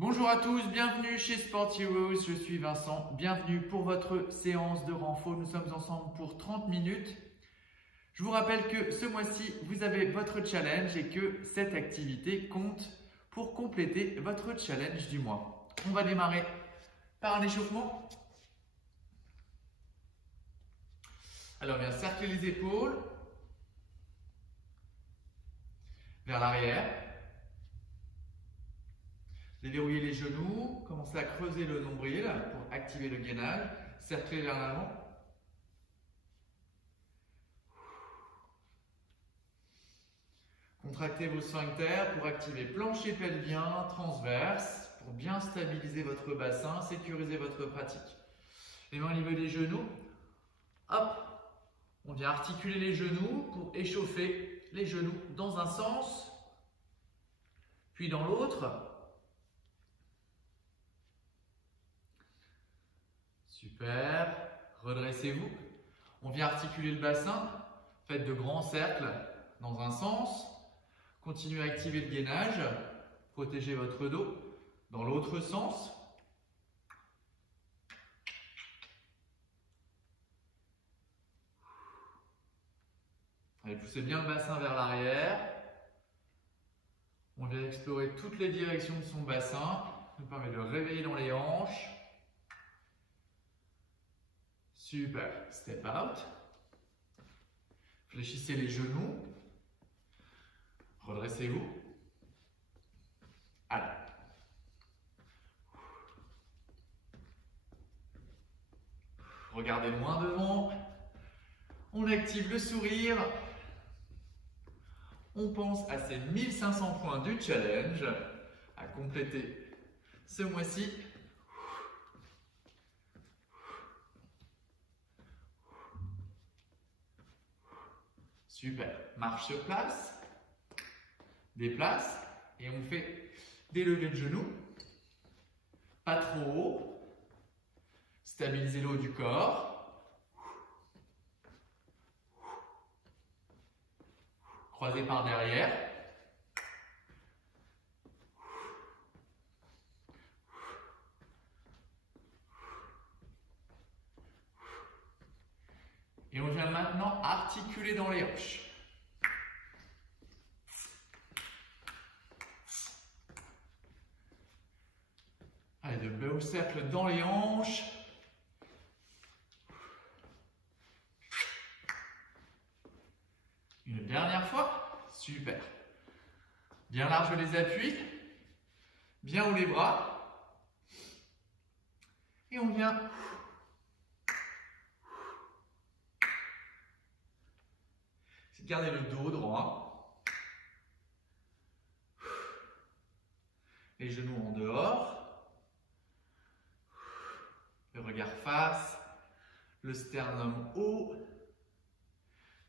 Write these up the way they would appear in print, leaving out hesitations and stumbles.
Bonjour à tous, bienvenue chez Sport Heroes, je suis Vincent, bienvenue pour votre séance de renfo. Nous sommes ensemble pour 30 minutes. Je vous rappelle que ce mois-ci, vous avez votre challenge et que cette activité compte pour compléter votre challenge du mois. On va démarrer par un échauffement. Alors, bien cercler les épaules vers l'arrière. Déverrouiller les genoux, commencez à creuser le nombril pour activer le gainage, cercler vers l'avant. Contractez vos sphincters pour activer plancher pelvien, transverse, pour bien stabiliser votre bassin, sécuriser votre pratique. Les mains au niveau des genoux. Hop, on vient articuler les genoux pour échauffer les genoux dans un sens, puis dans l'autre. Super, redressez-vous. On vient articuler le bassin, faites de grands cercles dans un sens. Continuez à activer le gainage, protégez votre dos dans l'autre sens. Allez, poussez bien le bassin vers l'arrière. On vient explorer toutes les directions de son bassin. Ça nous permet de réveiller dans les hanches. Super, step out. Fléchissez les genoux. Redressez-vous. Allez. Regardez loin devant. On active le sourire. On pense à ces 1500 points du challenge à compléter ce mois-ci. Super. Marche sur place. Déplace. Et on fait des levées de genoux. Pas trop haut. Stabilisez le haut du corps. Croisez par derrière. Et on vient maintenant articuler dans les hanches. Allez, de beaux cercles dans les hanches. Une dernière fois. Super. Bien large les appuis. Bien haut les bras. Et on vient garder le dos droit. Les genoux en dehors. Le regard face. Le sternum haut.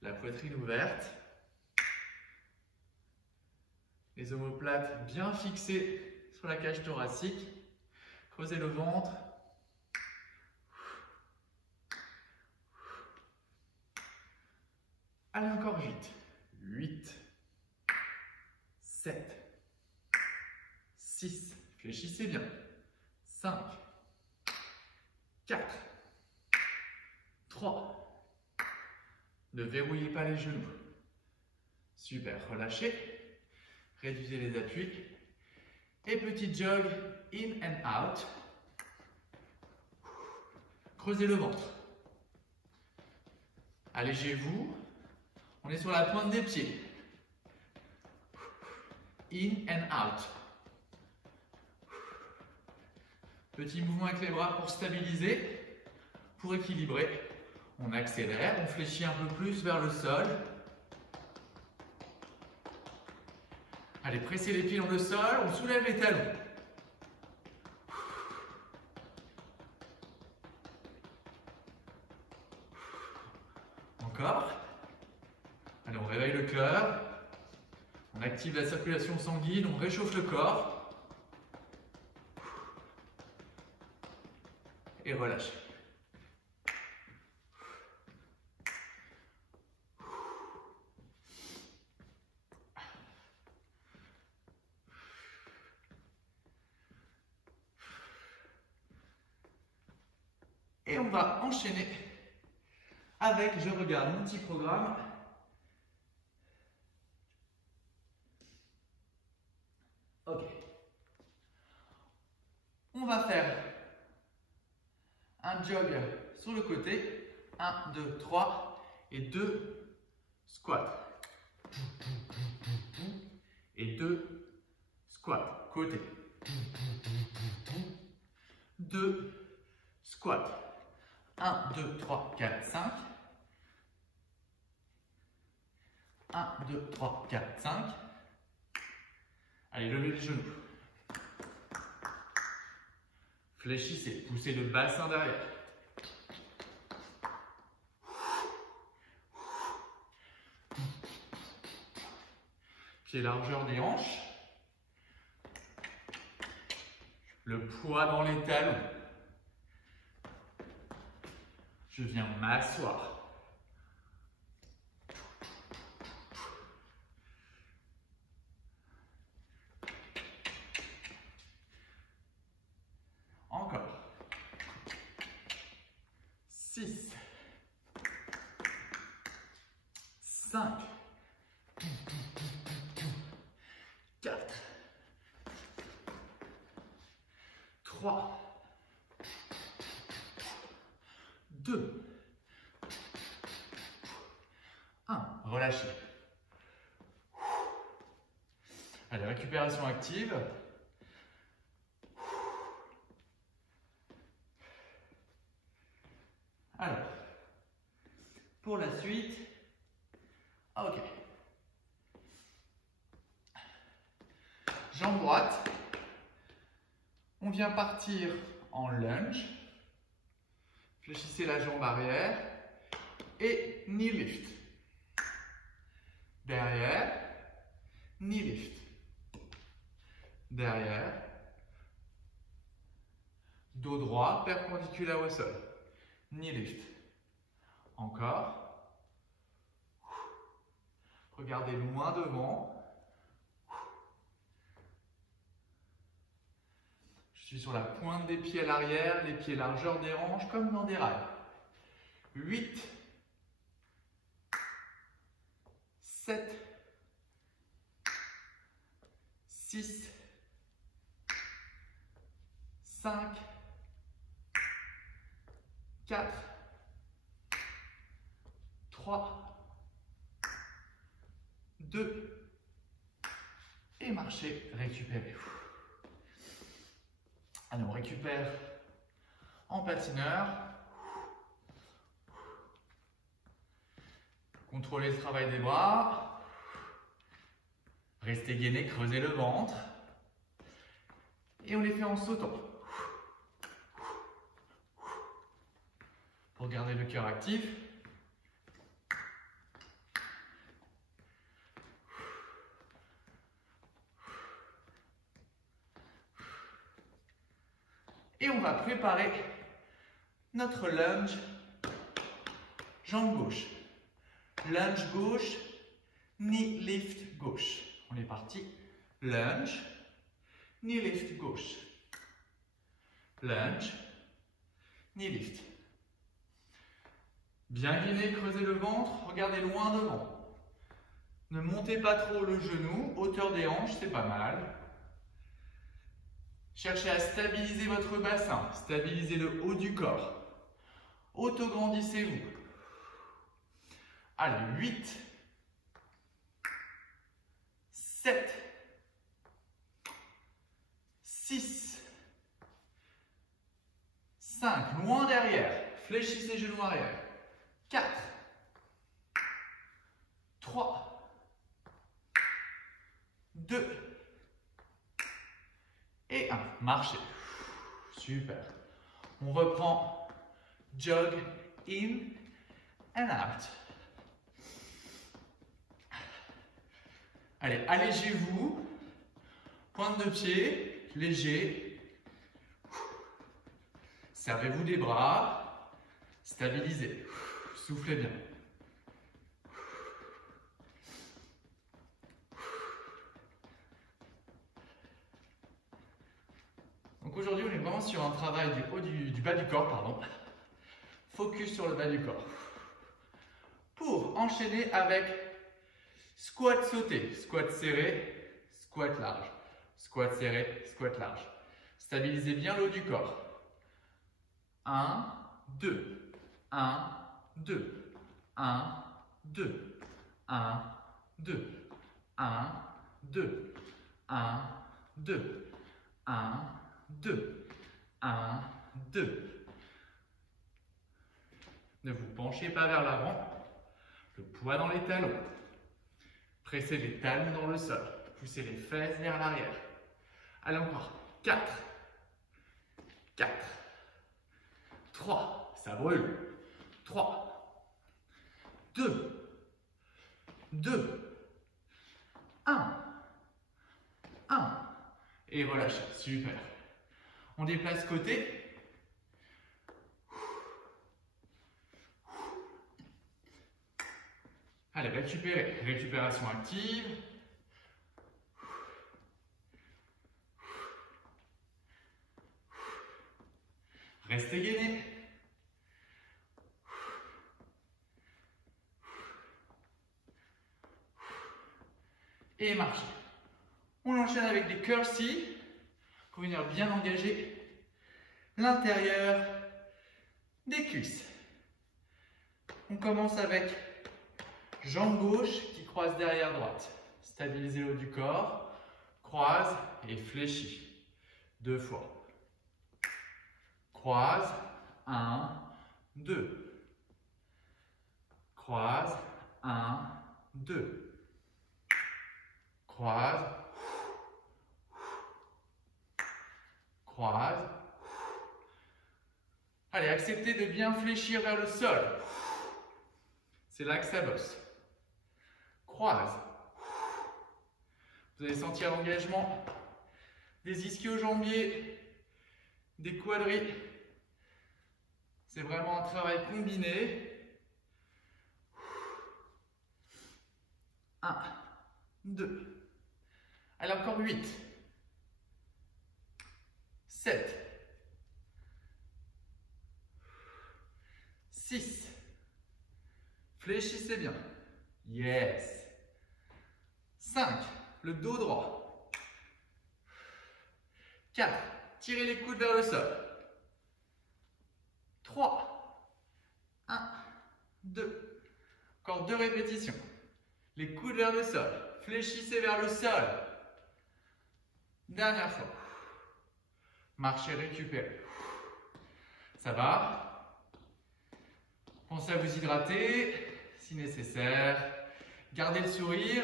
La poitrine ouverte. Les omoplates bien fixées sur la cage thoracique. Creusez le ventre. Allez, encore vite. 8, 7, 6, fléchissez bien. 5, 4, 3. Ne verrouillez pas les genoux. Super, relâchez. Réduisez les appuis. Et petit jog in and out. Creusez le ventre. Allégez-vous. On est sur la pointe des pieds. In and out. Petit mouvement avec les bras pour stabiliser, pour équilibrer. On accélère, on fléchit un peu plus vers le sol. Allez, pressez les pieds dans le sol, on soulève les talons. Encore. Allez, on réveille le cœur. On active la circulation sanguine, on réchauffe le corps. Et relâchez. Et on va enchaîner avec, je regarde mon petit programme. Ok. On va faire un jog sur le côté. 1, 2, 3 et 2 squats. Et 2 squats. Côté. 2 squats. 1, 2, 3, 4, 5. 1, 2, 3, 4, 5. Allez, levez les genoux. Fléchissez, poussez le bassin derrière. Pied largeur des hanches. Le poids dans les talons. Je viens m'asseoir. Encore. 6. 5. 4. 3. 2. 1. Relâchez. Allez, récupération active. Alors, pour la suite, ok. Jambe droite. On vient partir en lunge. Fléchissez la jambe arrière. Et knee lift. Derrière. Knee lift. Derrière. Dos droit, perpendiculaire au sol. Knee lift. Encore. Regardez loin devant. Je suis sur la pointe des pieds à l'arrière, les pieds largeur des hanches, comme dans des rails. 8. 7. 6. 5. 4. 3. 2. Et marchez, récupérez. Allez, on récupère en patineur. Contrôlez le travail des bras. Restez gainé, creusez le ventre. Et on les fait en sautant. Pour garder le cœur actif. Et on va préparer notre lunge, jambe gauche. Lunge gauche, knee lift gauche. On est parti. Lunge, knee lift gauche. Lunge, knee lift. Bien gainé, creusez le ventre, regardez loin devant. Ne montez pas trop le genou, hauteur des hanches, c'est pas mal. Cherchez à stabiliser votre bassin, stabilisez le haut du corps. Autograndissez-vous. Allez, 8, 7, 6, 5, loin derrière, fléchissez genoux arrière. 4, 3, 2, et 1. Marchez. Super. On reprend. Jog in and out. Allez, allégez-vous. Pointe de pied, léger. Servez-vous des bras. Stabilisez. Soufflez bien. Donc aujourd'hui, on est vraiment sur un travail du bas du corps, pardon. focus sur le bas du corps. Pour enchaîner avec squat sauté, squat serré, squat large, squat serré, squat large. Stabilisez bien le haut du corps. 1, 2, 1, 2, 1, 2, 1, 2, 1, 2, 1, 2, 1, 2, 1, 2. Ne vous penchez pas vers l'avant, le poids dans les talons. Pressez les talons dans le sol, poussez les fesses vers l'arrière. Allez encore, 4, 4, 3, ça brûle, 3, 2, 2, 1, 1, et relâchez, super. On déplace côté. Allez, récupérez, récupération active. Restez gainé. Et marchez. On enchaîne avec des curls-ci pour venir bien engager l'intérieur des cuisses. On commence avec jambe gauche qui croise derrière droite. Stabilisez le haut du corps. Croise et fléchis. 2 fois. Croise. 1, 2. Croise. 1, 2. Croise. Croise. Allez, acceptez de bien fléchir vers le sol. C'est là que ça bosse. Croise. Vous allez sentir l'engagement des ischio-jambiers, des quadris. C'est vraiment un travail combiné. 1, 2. Allez, encore 8. 7. 6. Fléchissez bien. Yes. 5. Le dos droit. 4. Tirez les coudes vers le sol. 3. 1, 2. Encore 2 répétitions. Les coudes vers le sol. Fléchissez vers le sol. Dernière fois. Marchez, récupérez. Ça va? Pensez à vous hydrater si nécessaire. Gardez le sourire.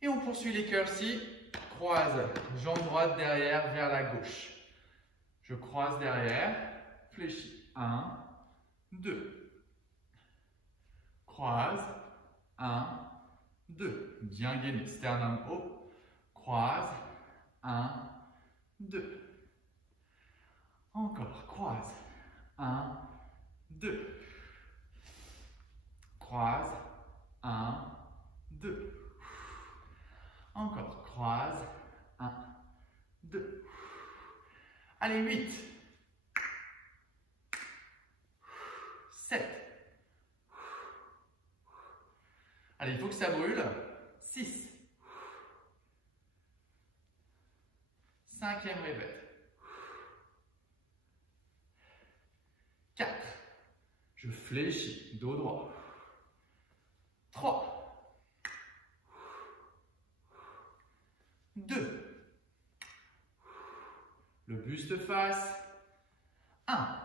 Et on poursuit les curls-ci. Croise, jambe droite derrière vers la gauche. Je croise derrière, fléchis. 1, 2. Croise. 1, 2. Bien gainé, sternum haut. Croise. 1, 2. Encore, croise. 1, 2. Croise. 1, 2. Encore, croise. 1, 2. Allez, 8. 7. Allez, il faut que ça brûle. 6. 5e répète. 4. Je fléchis, dos droit. 3. 2. Le buste face. 1.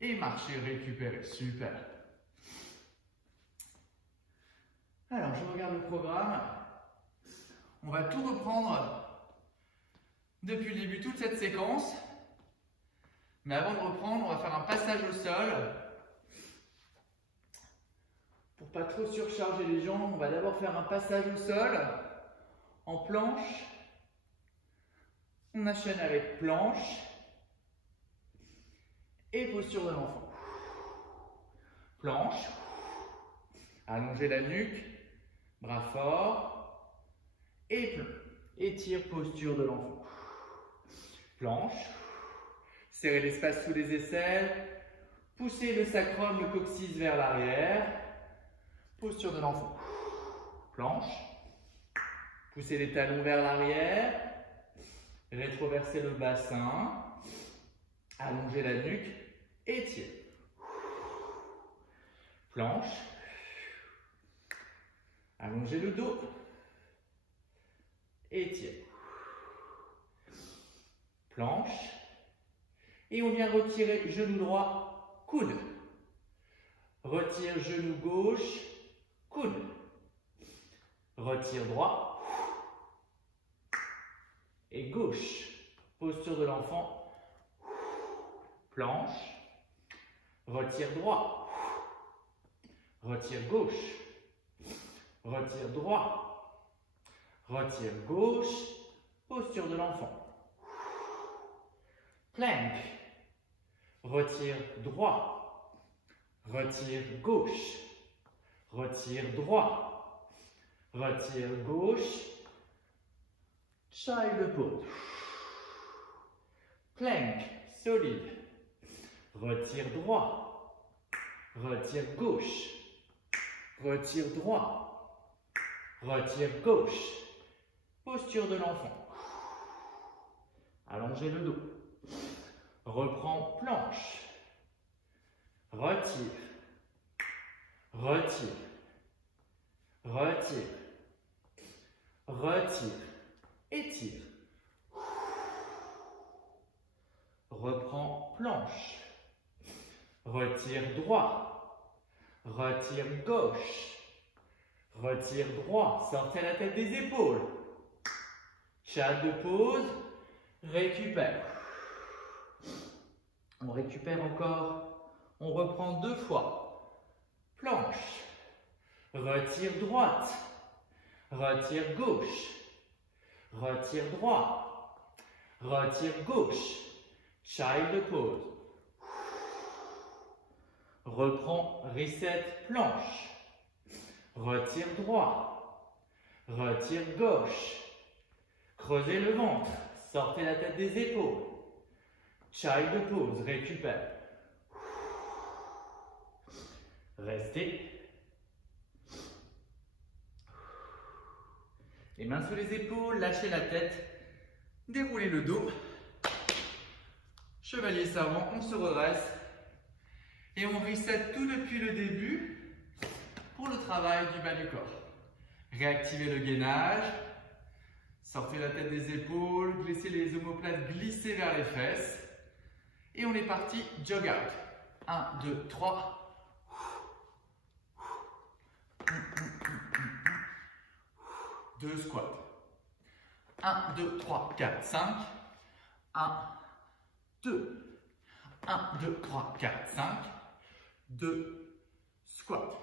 Et marchez, récupérez. Super. Alors, je regarde le programme. On va tout reprendre depuis le début, toute cette séquence. Mais avant de reprendre, on va faire un passage au sol. Pour pas trop surcharger les jambes, on va d'abord faire un passage au sol en planche. On enchaîne avec planche et posture de l'enfant. Planche, allongez la nuque, bras forts et plomb. Étire, posture de l'enfant. Planche, Serrez l'espace sous les aisselles. Poussez le sacrum, le coccyx vers l'arrière. Posture de l'enfant. Planche. Poussez les talons vers l'arrière. Rétroversez le bassin. Allongez la nuque. Étirez. Planche. Allongez le dos. Étirez. Planche. Et on vient retirer genou droit, coude. Retire genou gauche, coude. Retire droit. Et gauche. Posture de l'enfant. Planche. Retire droit. Retire gauche. Retire droit. Retire gauche. Posture de l'enfant. Plank. Retire droit. Retire gauche. Retire droit. Retire gauche. Child pose. Plank. Solide. Retire droit. Retire gauche. Retire droit. Retire gauche. Posture de l'enfant. Allongez le dos. Reprends planche. Retire. Retire. Retire. Retire. Étire. Reprends planche. Retire droit. Retire gauche. Retire droit. Sortez la tête des épaules. Chat de pause. Récupère. On récupère encore. On reprend 2 fois. Planche. Retire droite. Retire gauche. Retire droit. Retire gauche. Child pose. Reprends reset planche. Retire droit. Retire gauche. Creusez le ventre. Sortez la tête des épaules. Child pose, récupère. Restez. Les mains sous les épaules, lâchez la tête. Déroulez le dos. Chevalier savant, on se redresse. Et on reset tout depuis le début pour le travail du bas du corps. Réactivez le gainage. Sortez la tête des épaules, laissez les omoplates glisser vers les fesses. Et on est parti, jog out. 1, 2, 3. 2 squats. 1, 2, 3, 4, 5. 1, 2. 1, 2, 3, 4, 5. 2 squats.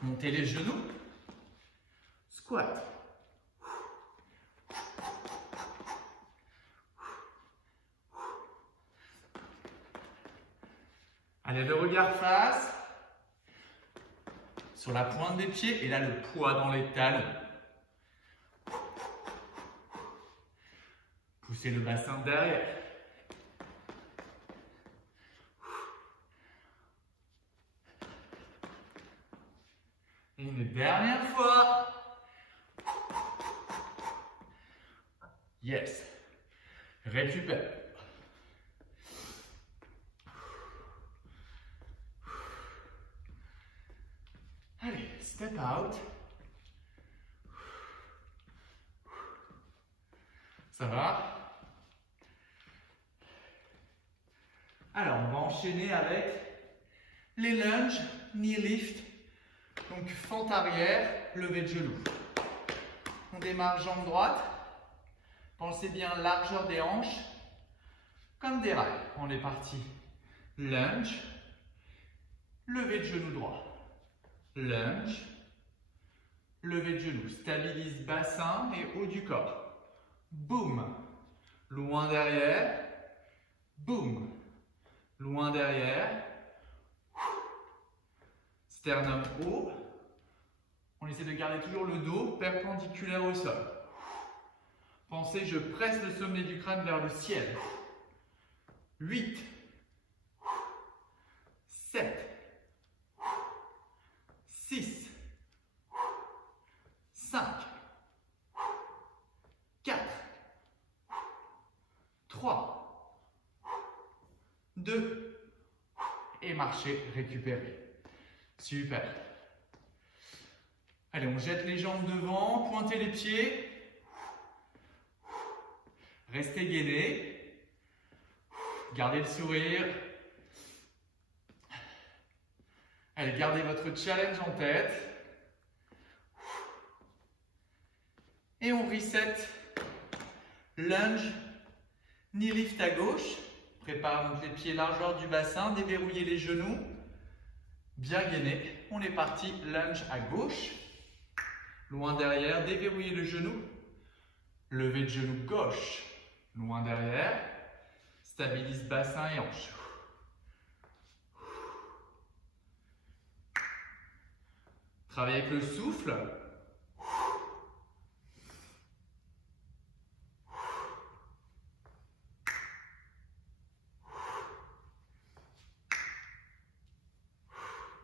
Montez les genoux. Squat. Allez, le regard face. Sur la pointe des pieds. Et là, le poids dans les talons. Poussez le bassin derrière. Et une dernière fois. Yes. Récupère. Allez, step out. Ça va? Alors, on va enchaîner avec les lunges, knee lift. Donc, fente arrière, lever de genoux. On démarre jambe droite. Pensez bien largeur des hanches, comme des rails. On est parti. Lunge, lever de genou droit. Lunge, lever de genou. Stabilise bassin et haut du corps. Boum. Loin derrière. Boum. Loin derrière. Sternum haut. On essaie de garder toujours le dos perpendiculaire au sol. Pensez, je presse le sommet du crâne vers le ciel. 8, 7, 6, 5, 4, 3, 2, et marchez, récupérez. Super. Allez, on jette les jambes devant, pointez les pieds. Restez gainé. Gardez le sourire. Allez, gardez votre challenge en tête. Et on reset. Lunge, knee lift à gauche. Prépare donc les pieds largeur du bassin, déverrouillez les genoux. Bien gainé. On est parti. Lunge à gauche. Loin derrière, déverrouillez le genou. Levez le genou gauche. Loin derrière. Stabilise bassin et hanche. Travaillez avec le souffle.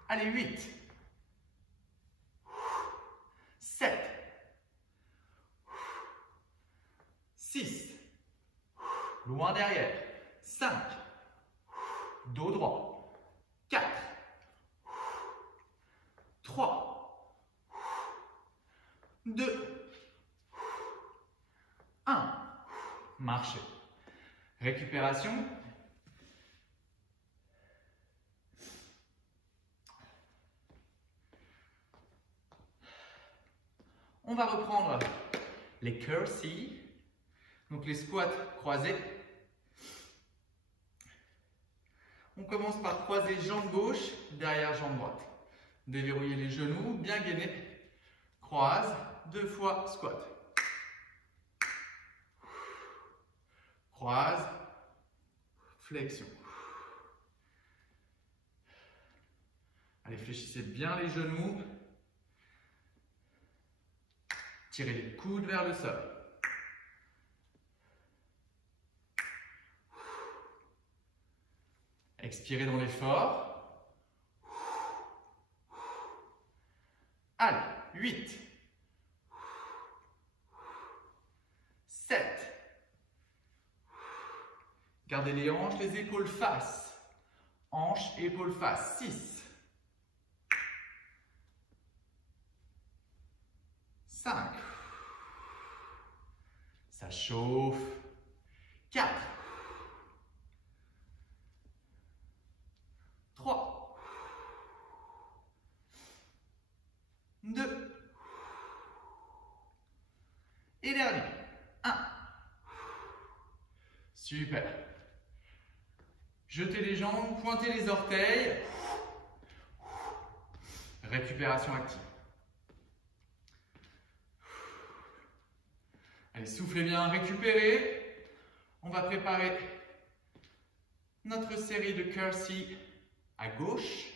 Allez, 8, 7, 6, loin derrière, 5, dos droit, 4, 3, 2, 1, marchez. Récupération. On va reprendre les curtsies, donc les squats croisés. On commence par croiser jambe gauche, derrière jambe droite. Déverrouillez les genoux, bien gainés. Croise, 2 fois squat. Croise, flexion. Allez, fléchissez bien les genoux. Tirez les coudes vers le sol. Expirez dans l'effort. Allez, 8, 7. Gardez les hanches, les épaules face. Hanches, épaules face. 6, 5. Ça chauffe. 4, 3, 2, et dernier. 1. Super. Jetez les jambes, pointez les orteils. Récupération active. Allez, soufflez bien, récupérez. On va préparer notre série de curtsies à gauche.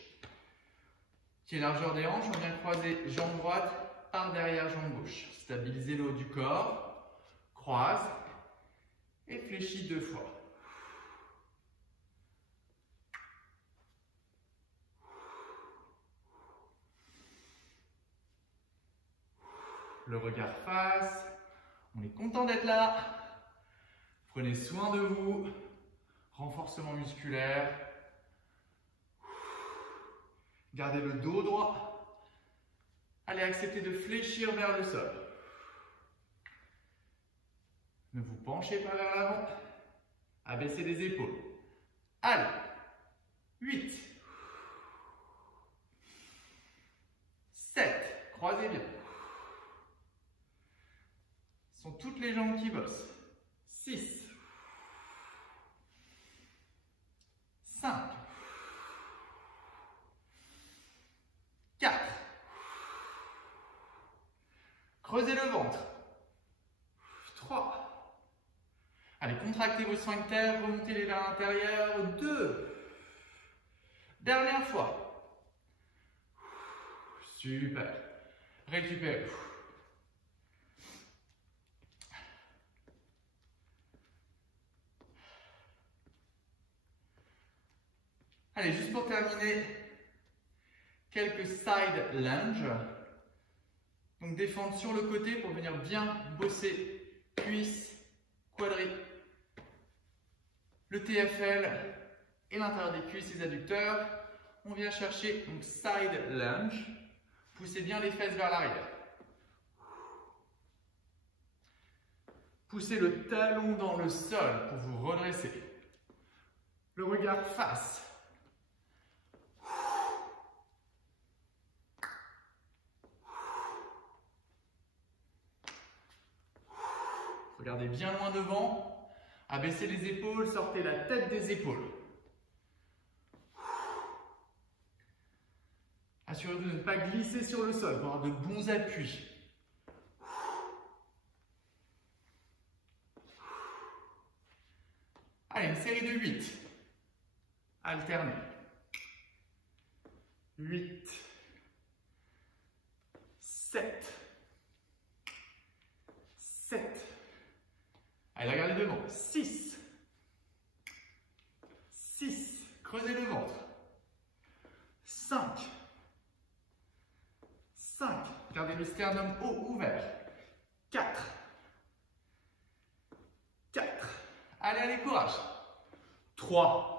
Pied largeur des hanches, on vient croiser jambe droite par derrière jambe gauche. Stabilisez le haut du corps. Croise et fléchis 2 fois. Le regard face. On est content d'être là. Prenez soin de vous. Renforcement musculaire. Gardez le dos droit. Allez, acceptez de fléchir vers le sol. Ne vous penchez pas vers l'avant. Abaissez les épaules. Allez. 8. 7. Croisez bien. Ce sont toutes les jambes qui bossent. 6. 5. 4. Creusez le ventre. 3. Allez, contractez vos sphincters, remontez-les vers l'intérieur. 2. Dernière fois. Super. Récupérez. terminer, quelques side lunges. Donc défendre sur le côté pour venir bien bosser cuisses, quadris, le TFL et l'intérieur des cuisses, les adducteurs. On vient chercher donc side lunge. Poussez bien les fesses vers l'arrière. Poussez le talon dans le sol pour vous redresser. Le regard face. Regardez bien loin devant. Abaissez les épaules, sortez la tête des épaules. Assurez-vous de ne pas glisser sur le sol pour avoir de bons appuis. Allez, une série de 8. Alternez. 8. 7. 7. Allez, regardez devant. 6. 6. Creusez le ventre. 5. 5. Gardez le sternum haut ouvert. 4. 4. Allez, allez, courage. 3.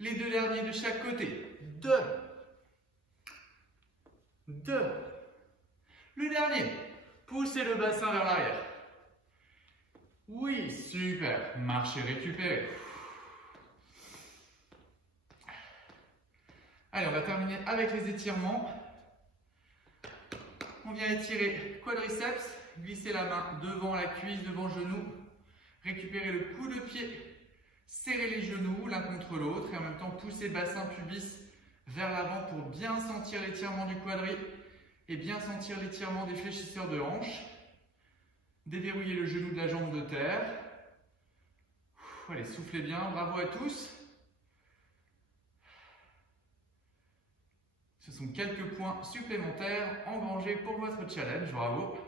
Les deux derniers de chaque côté. 2. 2. Le dernier. Poussez le bassin vers l'arrière. Oui, super. Marchez, récupérez. Allez, on va terminer avec les étirements. On vient étirer quadriceps, glisser la main devant la cuisse, devant le genou, récupérer le coup de pied, serrer les genoux l'un contre l'autre et en même temps pousser bassin pubis vers l'avant pour bien sentir l'étirement du quadri et bien sentir l'étirement des fléchisseurs de hanches. Déverrouillez le genou de la jambe de terre. Allez, soufflez bien, bravo à tous. Ce sont quelques points supplémentaires engrangés pour votre challenge, bravo.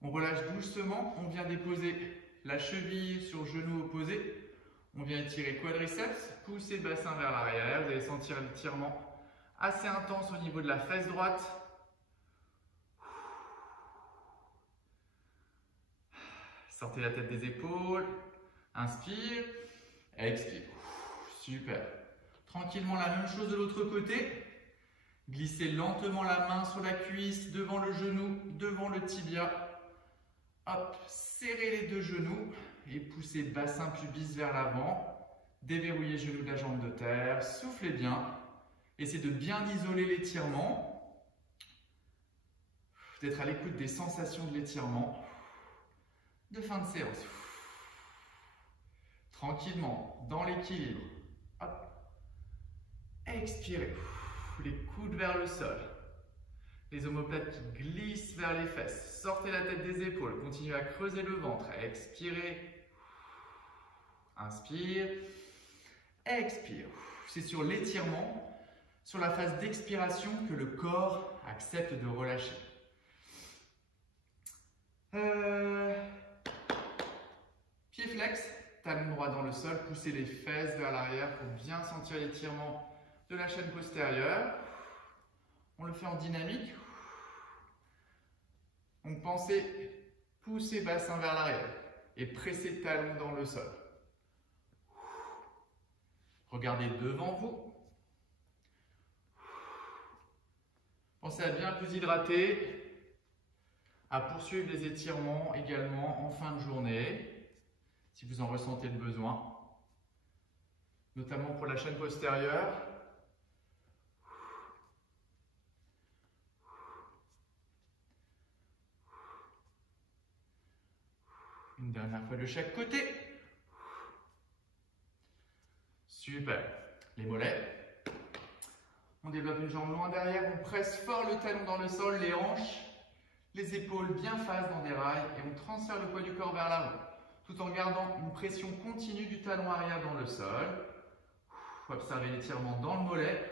On relâche doucement, on vient déposer la cheville sur genou opposé. On vient étirer quadriceps, pousser le bassin vers l'arrière. Vous allez sentir l'étirement assez intense au niveau de la fesse droite. Sortez la tête des épaules. Inspire, expire. Super. Tranquillement, la même chose de l'autre côté. Glissez lentement la main sur la cuisse, devant le genou, devant le tibia. Hop, serrez les deux genoux et poussez bassin pubis vers l'avant. Déverrouillez le genou de la jambe de terre. Soufflez bien. Essayez de bien isoler l'étirement. D'être à l'écoute des sensations de l'étirement. De fin de séance. Tranquillement, dans l'équilibre. Expirez. Les coudes vers le sol. Les omoplates qui glissent vers les fesses. Sortez la tête des épaules. Continuez à creuser le ventre. Expirez. Inspire. Expire. C'est sur l'étirement, sur la phase d'expiration que le corps accepte de relâcher. Pied flex, talon droit dans le sol, poussez les fesses vers l'arrière pour bien sentir l'étirement de la chaîne postérieure. On le fait en dynamique. Donc pensez pousser bassin vers l'arrière et presser talon dans le sol. Regardez devant vous. Pensez à bien vous hydrater, à poursuivre les étirements également en fin de journée, si vous en ressentez le besoin, notamment pour la chaîne postérieure. Une dernière fois de chaque côté. Super. Les mollets. On développe une jambe loin derrière, on presse fort le talon dans le sol, les hanches, les épaules bien face dans des rails et on transfère le poids du corps vers l'avant, tout en gardant une pression continue du talon arrière dans le sol. Observez l'étirement dans le mollet.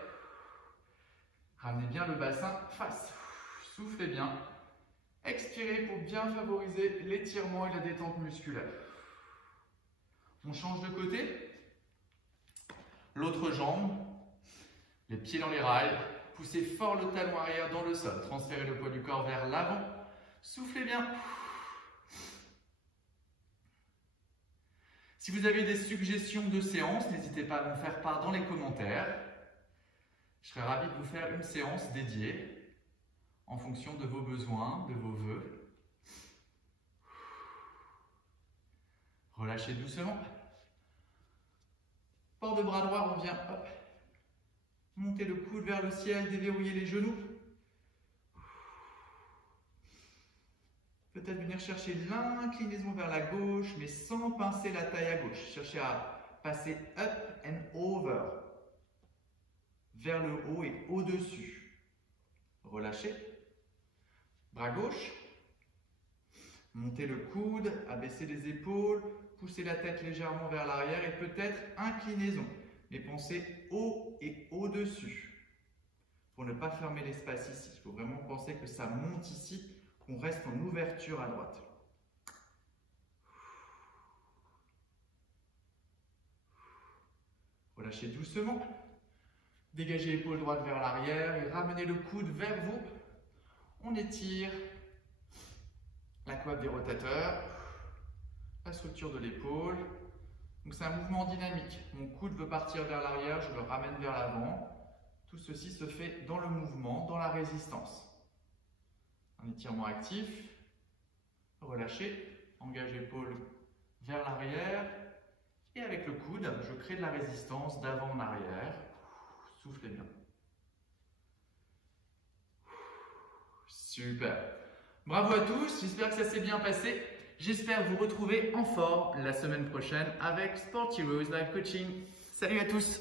Ramenez bien le bassin face. Soufflez bien Expirez pour bien favoriser l'étirement et la détente musculaire. On change de côté. L'autre jambe, les pieds dans les rails. Poussez fort le talon arrière dans le sol. Transférez le poids du corps vers l'avant. Soufflez bien. Si vous avez des suggestions de séances, n'hésitez pas à m'en faire part dans les commentaires. Je serais ravi de vous faire une séance dédiée en fonction de vos besoins, de vos vœux. Relâchez doucement. Port de bras droit, on vient monter le coude vers le ciel, déverrouiller les genoux. Peut-être venir chercher l'inclinaison vers la gauche, mais sans pincer la taille à gauche. Cherchez à passer up and over, vers le haut et au-dessus. Relâchez. Bras gauche. Montez le coude, abaissez les épaules, poussez la tête légèrement vers l'arrière et peut-être inclinaison. Mais pensez haut et au-dessus. Pour ne pas fermer l'espace ici. Il faut vraiment penser que ça monte ici. On reste en ouverture à droite. Relâchez doucement. Dégagez l'épaule droite vers l'arrière et ramenez le coude vers vous. On étire la coiffe des rotateurs, la structure de l'épaule. Donc c'est un mouvement dynamique. Mon coude veut partir vers l'arrière, je le ramène vers l'avant. Tout ceci se fait dans le mouvement, dans la résistance. Un étirement actif, relâchez, engage l'épaule vers l'arrière et avec le coude, je crée de la résistance d'avant en arrière. Soufflez bien. Super. Bravo à tous, j'espère que ça s'est bien passé. J'espère vous retrouver en forme la semaine prochaine avec Sport Heroes Life Coaching. Salut à tous!